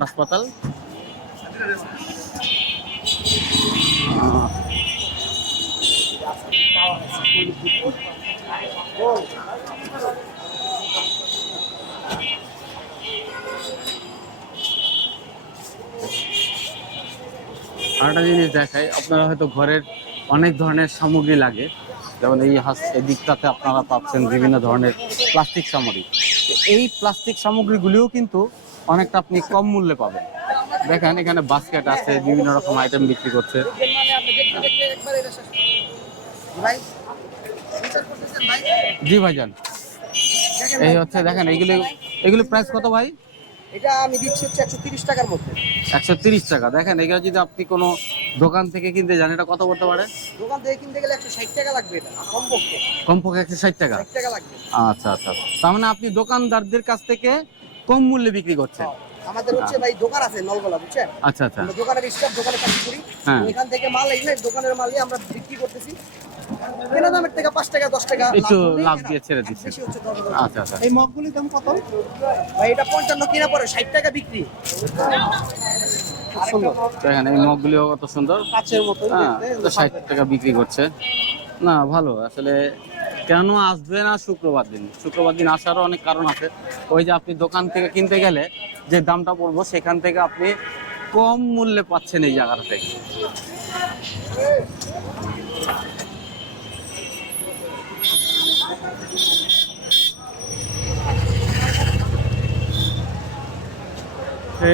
হাসপাতাল। আরেকটা জিনিস দেখাই, আপনারা হয়তো ঘরের অনেক ধরনের সামগ্রী লাগে, যেমন এই দিকটাতে আপনারা পাচ্ছেন বিভিন্ন ধরনের প্লাস্টিক সামগ্রী। এই প্লাস্টিক সামগ্রীগুলিও কিন্তু অনেকটা আপনি কম মূল্যে পাবেন। দেখেন এখানে বাস্কেট আছে, বিভিন্ন রকম আইটেম বিক্রি করছে। জি ভাইজান, এই হচ্ছে দেখেন এগুলি প্রাইস কত ভাই? এটা আমি দিচ্ছি হচ্ছে 130 টাকার মধ্যে। 130 টাকা। দেখেন এগুলো যদি আপনি কোনো দোকান থেকে কিনতে যান, এটা কত পড়তে পারে? দোকান থেকে কিনতে গেলে 160 টাকা লাগবে, এটা কমপক্ষে। কমপক্ষে 160 টাকা। 60 টাকা লাগবে। আচ্ছা আচ্ছা, তার মানে আপনি দোকানদারদের কাছ থেকে কম মূল্যে বিক্রি করছেন। আমাদের হচ্ছে ভাই দোকান আছে নলগোলা, বুঝছেন? আচ্ছা আচ্ছা, আমরা দোকানের স্টাফ, দোকানে কাজ করি। এখান থেকে মাল এনে দোকানের মালই আমরা বিক্রি করতেছি। কেনা দামের থেকে 5 টাকা 10 টাকা একটু লাভ দিয়ে ছেড়ে দিচ্ছেন। আচ্ছা আচ্ছা, এই মগগুলির দাম কত ভাই? এটা 55 কিনা পরে 60 টাকা বিক্রি। সুন্দর দেখেন এই মগগুলিও কত সুন্দর, কাচের মতো। হ্যাঁ, 60 টাকা বিক্রি করছে। না ভালো আসলে। কেন আসবে না শুক্রবার দিন? শুক্রবার দিন আসারও অনেক কারণ আছে। ওই যে আপনি দোকান থেকে কিনতে গেলে যে দামটা পড়বো, সেখান থেকে আপনি কম মূল্যে পাচ্ছেন এই জায়গাটা থেকে।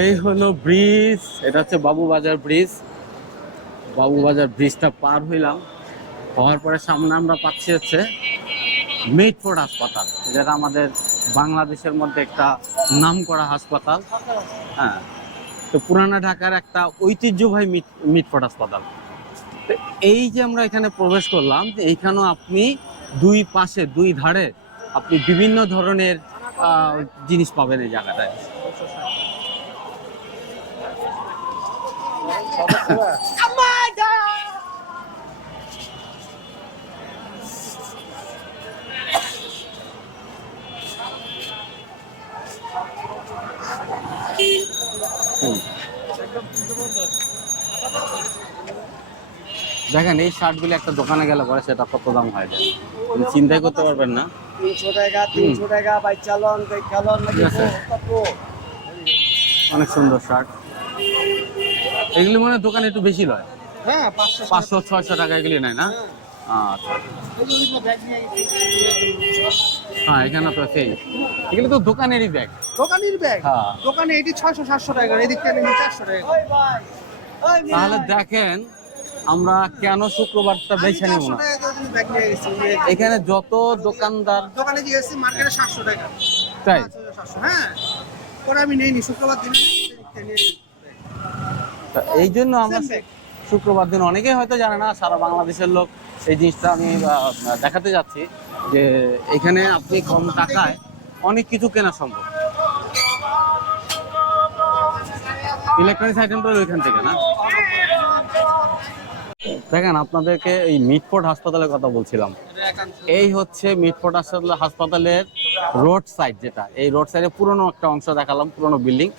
এই হলো ব্রিজ, এটা হচ্ছে বাবুবাজার ব্রিজ। বাবুবাজার ব্রিজটা পার হওয়ার পরে সামনে আমরা পাচ্ছি হচ্ছে মিটফোর্ড হাসপাতাল, যেটা আমাদের বাংলাদেশের মধ্যে একটা নামকরা হাসপাতাল। হ্যাঁ, তো পুরানা ঢাকার একটা ঐতিহ্যবাহী মিটফোর্ড হাসপাতাল। তো এই যে আমরা এখানে প্রবেশ করলাম, এইখানেও আপনি দুই পাশে দুই ধারে আপনি বিভিন্ন ধরনের জিনিস পাবেন এই জায়গাটায়। দেখেন এই শার্টগুলি একটা দোকানে গেলে পরে সেটা কত দাম হয়ে যায়, আপনি চিন্তাই করতে পারবেন না। 300 টাকা 300 টাকা ভাই, চালন চালন ঠিক আছে, অনেক সুন্দর শার্ট। এগুলি মনে হয় দোকানে একটু বেশি লয়। হ্যাঁ, 500-600 টাকা এগুলি নেয় না? আচ্ছা, হ্যাঁ এখানে তো সেই, এগুলো তো দোকানেরই ব্যাগ। দোকানের ব্যাগ, হ্যাঁ, দোকানে এটি 600-700 টাকা, এদিক থেকে 400 টাকা। তাহলে দেখেন আমরা কেন শুক্রবারটা বেছে নেব না। এখানে যত দোকানদার দোকানে দিয়েছি মার্কেটে 700 টাকা, তাই 700। হ্যাঁ, পরে আমি নেইনি শুক্রবার দিনে। এই জন্য আমরা শুক্রবার দিন, অনেকেই হয়তো জানে না, সারা বাংলাদেশের লোক এই জিনিসটা আমি দেখাতে যাচ্ছি যে এখানে আপনি কম টাকায় অনেক কিছু কেনা সম্ভব। ইলেকট্রনিক্স আইটেম তো ওইখান থেকে না। দেখেন আপনাদেরকে এই মিটফোর্ড হাসপাতালের কথা বলছিলাম, এই হচ্ছে মিটফোর্ড হাসপাতালের রোড সাইড, যেটা এই রোড সাইডে পুরনো একটা অংশ দেখালাম, পুরনো বিল্ডিং।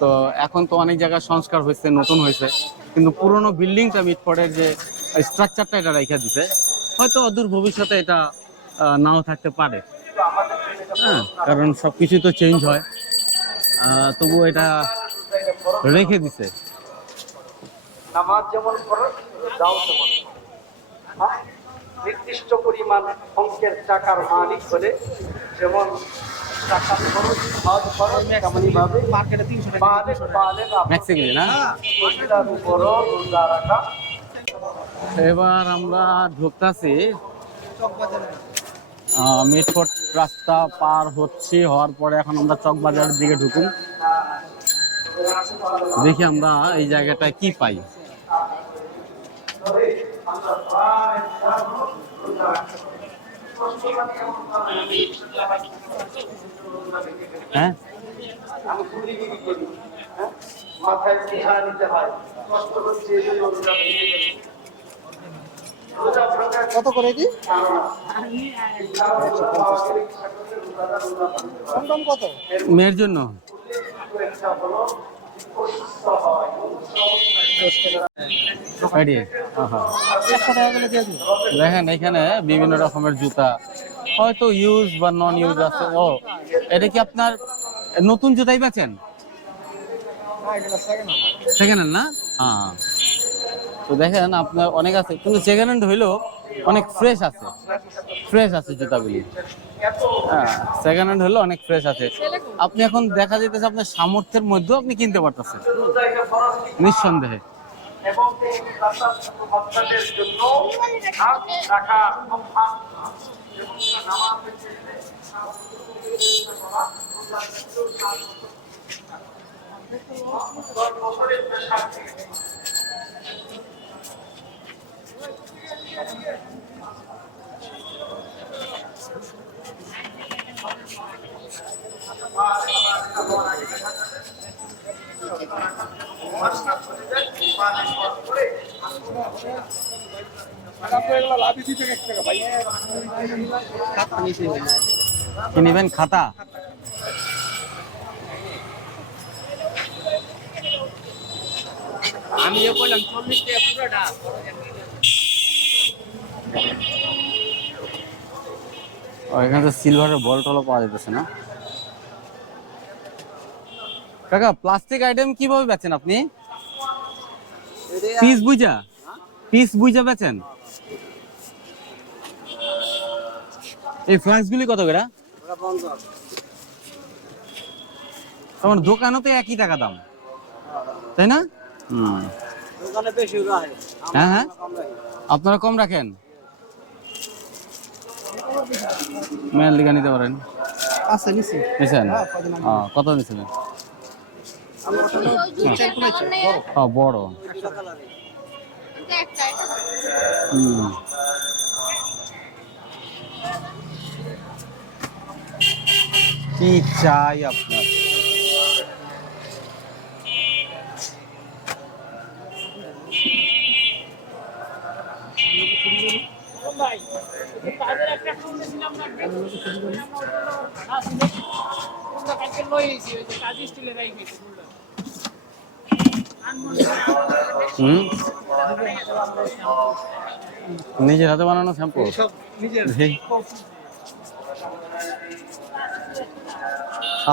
তো এখন তো অনেক জায়গায় সংস্কার হয়েছে, নতুন হয়েছে, কিন্তু পুরনো বিল্ডিংটা মিটফোর্ডের যে স্ট্রাকচারটা এটা রেখে দিছে। হয়তো অদূর ভবিষ্যতে এটা নাও থাকতে পারে, হ্যাঁ, কারণ সবকিছু তো চেঞ্জ হয়, তবু এটা রেখে দিছে। নামাজ যেমন খরচ, দাও তেমন। নির্দিষ্ট পরিমাণ অঙ্কের টাকার মালিক হলে যেমন টাকা খরচ, হজ খরচ, তেমনই ভাবে মার্কেটে 300 টাকা ম্যাক্সিমালি না। মহিলার উপরও রোজা রাখা। এবার আমরা ঢুকতাছি চকবাজারে। মিটফোর্ড রাস্তা পার হওয়ার পরে এখন আমরা চকবাজারের দিকে ঢুকুন, দেখি আমরা এই জায়গাটায় কি পাই। হ্যাঁ, মাথায় টিহা নিতে হয়, কষ্ট হচ্ছে। কত করে এটি? কত মেয়ের জন্য এডি, হ্যাঁ। দেখেন এখানে বিভিন্ন রকমের জুতা, হয়তো ইউজ বা নন ইউজ আছে। ও, এটা কি আপনার নতুন জুতাই বেচেন? সেকেন্ড হ্যান্ড না? হ্যাঁ। তো দেখেন আপনার অনেক আছে, কিন্তু সেকেন্ড হ্যান্ড হইলেও অনেক ফ্রেশ আছে, ফ্রেশ আছে জুতাগুলি। হ্যাঁ, সেকেন্ড হ্যান্ড হলেও অনেক ফ্রেশ আছে। আপনি এখন দেখা যেতেছে আপনার সামর্থ্যের মধ্যেও আপনি কিনতে পারতেছেন নিঃসন্দেহে। এবং এই বাচ্চাদের জন্য রাখা অভ্যাস এবং নামাজের ক্ষেত্রে বছরের পেশার থেকে কি নেবেন? খাতা? আমি বললাম 40 টাকা পুরোটা। এখানে তো সিলভারের বল টলও পাওয়া যেতেছে না। কাকা, প্লাস্টিক আইটেম কিভাবে বেচেন আপনি? পিস বুঝা, পিস বুঝা বেচেন? এই ফ্লাক্স গুলি কত করে? তোমার দোকানও তো একই টাকা দাম, তাই না? হ্যাঁ হ্যাঁ, আপনারা কম রাখেন, মেয়ের লিগা নিতে পারেন। নিছেন? কত নিছিলেন? বড়। কি চাই আপনার? নিজের হাতে বানানো শ্যাম্পু?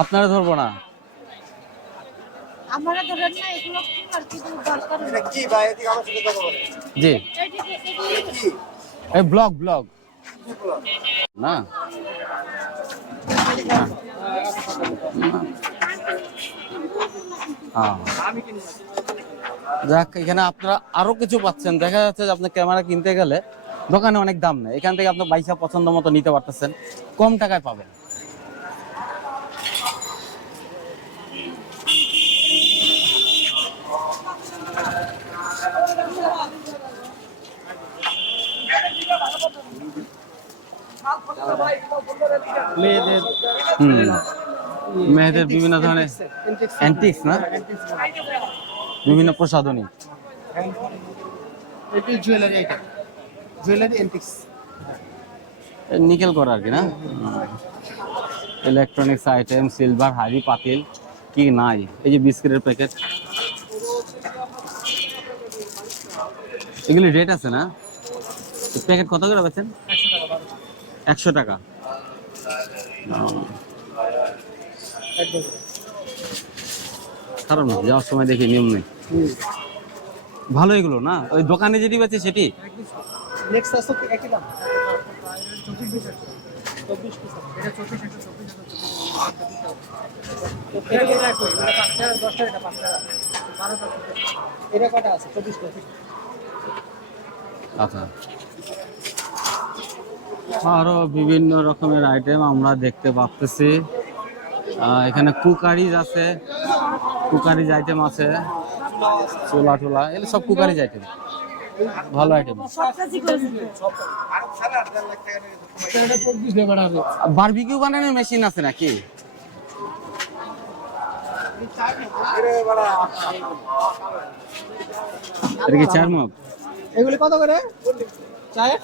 আপনারা ধরবো না। জি, এই ব্লগ ব্লগ না। যাক, এখানে আপনারা আরো কিছু পাচ্ছেন। দেখা যাচ্ছে যে আপনার ক্যামেরা কিনতে গেলে দোকানে অনেক দাম নেই, এখান থেকে আপনার বাইসা পছন্দ মতো নিতে পারতেছেন, কম টাকায় পাবেন। মেয়েদের বিভিন্ন ধরনের অ্যান্টিক্স না, বিভিন্ন প্রসাধনী। নিকেল করা আর কি না? ইলেকট্রনিক্স আইটেম, সিলভার, হাড়ি পাতিল, কি নাই। এই যে বিস্কিটের প্যাকেট, এগুলি রেট আছে না? প্যাকেট কত করে বেচেন? 100 টাকা। কারণ যাওয়ার সময় দেখি নিয়ম নেই। ভালো এগুলো না, ওই দোকানে যেটি বেচে সেটি। আচ্ছা, আরো বিভিন্ন রকমের আইটেম আমরা দেখতে পাচ্ছি। এখানে কুকারিজ আছে, কুকারিজ আইটেম আছে, চোলা টোলা, এগুলো সব কুকারিজ আইটেম, ভালো আইটেম। বারবিকিউ বানানোর মেশিন আছে নাকি? এটা কি চারমুখ? এগুলি কত করে চায়?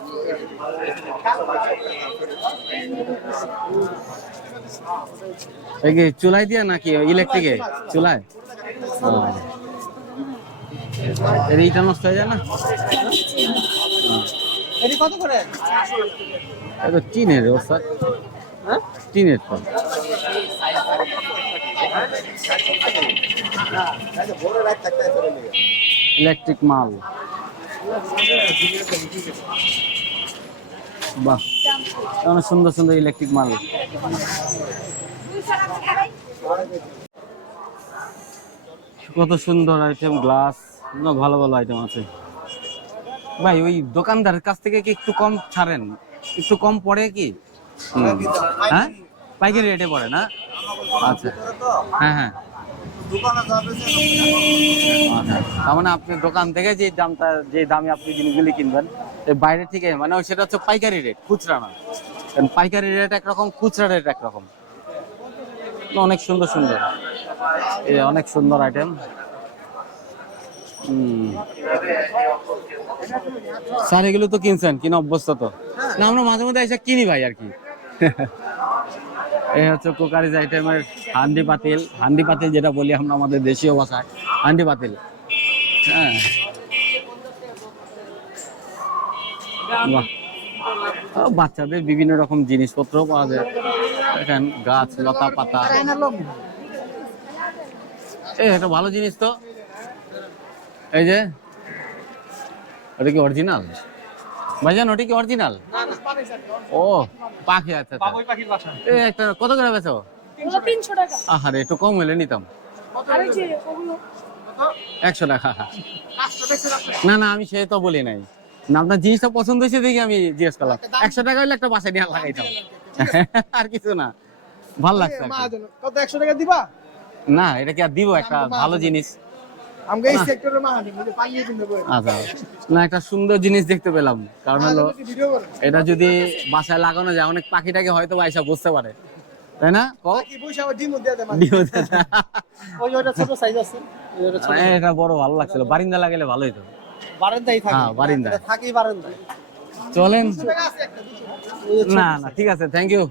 এই কি চুলাই দিয়া নাকি ইলেকট্রিকে? চুলায়। এইটা নষ্ট হয়ে যায় না? এটি কত করে? এটা টিনের ও স্যার, হ্যাঁ টিনের তো। ইলেকট্রিক মাল, বাহ অনেক সুন্দর সুন্দর ইলেকট্রিক মাল। কত সুন্দর আইটেম, গ্লাস, ভালো ভালো আইটেম আছে ভাই। ওই দোকানদারের কাছ থেকে কি একটু কম ছাড়েন? একটু কম পড়ে কি? হ্যাঁ পাইকারি রেটে পড়ে না? আচ্ছা হ্যাঁ হ্যাঁ, আচ্ছা। তার মানে আপনি দোকান থেকে যে দামটা, যে দামে আপনি জিনিসগুলি কিনবেন, এই বাইরে থেকে মানে সেটা হচ্ছে পাইকারি রেট, খুচরা না। কারণ পাইকারি রেট একরকম, খুচরা রেট একরকম। অনেক সুন্দর সুন্দর, এই অনেক সুন্দর আইটেম। স্যার এগুলো তো কিনছেন, কিনা অভ্যস্ত তো না? আমরা মাঝে মধ্যে এসে কিনি ভাই আর কি। এই হচ্ছে কুকারিজ আইটেমের হান্ডি পাতিল, হান্ডি পাতিল যেটা বলি আমরা আমাদের দেশীয় ভাষায়, হান্ডি পাতিল। হ্যাঁ বাহ, বাচ্চাদের বিভিন্ন রকম জিনিসপত্র পাওয়া যায় এখান, গাছ লতা পাতা। এটা ভালো জিনিস তো, এই যে ওটা কি অরিজিনাল ভাইজান? ওটা কি অরিজিনাল? ও পাখি, আচ্ছা আচ্ছা। পাখির বাসা। এই একটা কত করে বেচো? 300 টাকা। আহারে একটু কম হলে নিতাম। আরে যে ওগুলো 100 টাকা। না না আমি সে তো বলি নাই না, আপনার জিনিসটা পছন্দ হয়েছে দেখি আমি জিজ্ঞেস করলাম। 100 টাকা হলে একটা বাসায় নিয়ে লাগাইতাম, আর কিছু না। ভালো লাগছে আর কি। কত 100 টাকা দিবা? না এটা কি আর দিব, একটা ভালো জিনিস। আমগো এই সেক্টরে মাহানি মানে পাইয়ে দিন দেব। আচ্ছা না, একটা সুন্দর জিনিস দেখতে পেলাম। কারণ হলো ভিডিও করে এটা যদি বাসায় লাগানো যায়, অনেক পাখিটাকে হয়তো আইসা বুঝতে পারে, তাই না? কি পয়সা আবার ডিমও দিয়ে দেয় ডিমও দিয়ে দেয়। ওই ওটা ছোট সাইজ আছে ওটা ছোট এটা বড় ভালো লাগছিল, বারিন্দা লাগালে ভালো হতো। বারান্দায় থাকে হ্যাঁ, বারান্দায়। থাকি বারান্দায়। চলেন। টাকা আছে একটা 200 না না ঠিক আছে, থ্যাংক ইউ।